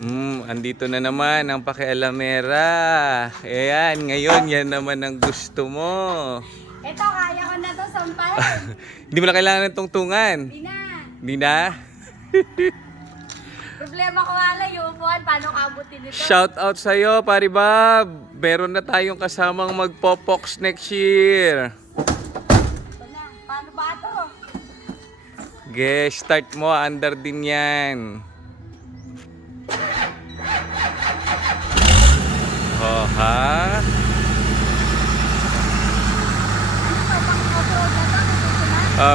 Andito na naman ang pakialamera. Ayan, ngayon yan naman ang gusto mo. Ito, kaya ko na to sampahin. Hindi mo na kailangan ng tungtungan. Di na. Hindi na? Problema ko nga lang yung upuan, paano kabutin ito? Shout out sa'yo, Pari Bob. Meron na tayong kasamang magpopox next year. Ito na, paano ba ito? Guys, start mo. Under din yan. Oh, ha?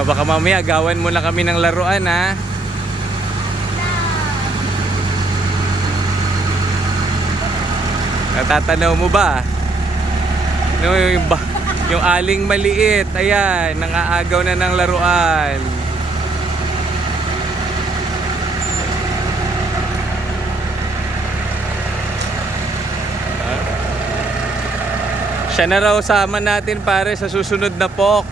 Baka mamaya gawan mo na kami ng laruan, ha? Natatanaw mo ba? No, yung aling maliit, ayan, nangaagaw na ng laruan. Siya na raw sama natin pare sa susunod na Pox.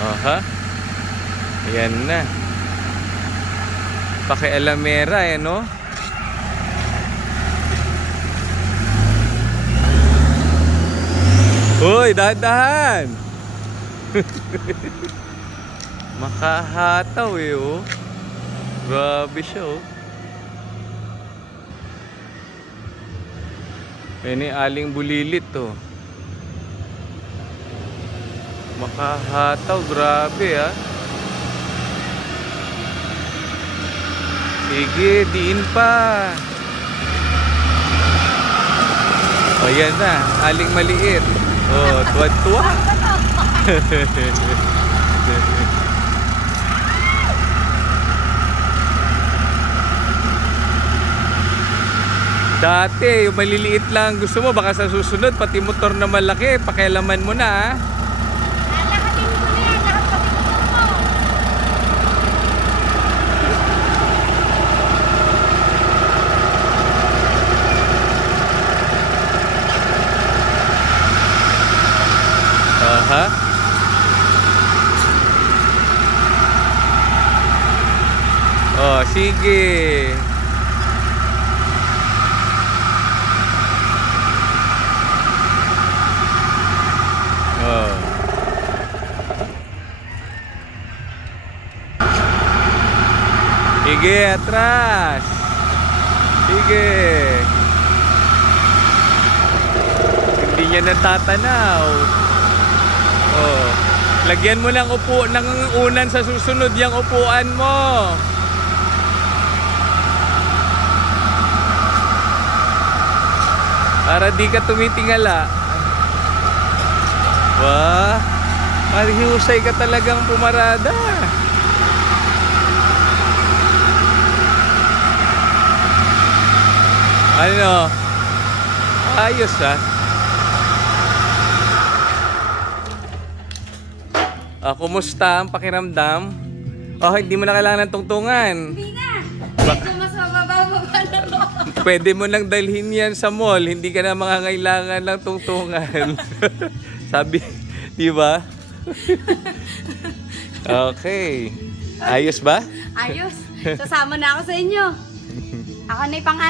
Aha. Ayan na. Pakialamera eh, no? Hoy, dahan-dahan! Makahataw eh, oh. Grabe siya, oh. Ini aling bulilit, oh. Makahataw, grabe, ah. Sige, diin pa. O, yan na. Aling maliit. O, tuwa-tuwa. Dati, yung maliliit lang gusto mo. Baka sa susunod, pati motor na malaki. Pakialaman mo na, ha? Lalakatin ko na yan, nakapagpapit mo. Aha. Oh, sige. Oh. Sige, atras. Sige. Hindi niya natatanaw. Oh. Lagyan mo ng unan sa susunod yung upuan mo. Para di ka tumitingala. Wah, marihusay ka talagang pumarada. Ano? Ayos, ah. Kumusta ang pakiramdam? Oh, hindi mo na kailangan ng tungtungan. Hindi na. Medyo mas mababa na to. Pwede mo nang dalhin yan sa mall. Hindi ka na makakailangan ng tungtungan. Sabi, di ba? Okay. Ayos ba? Ayos. Sasama na ako sa inyo. Ako na yung pang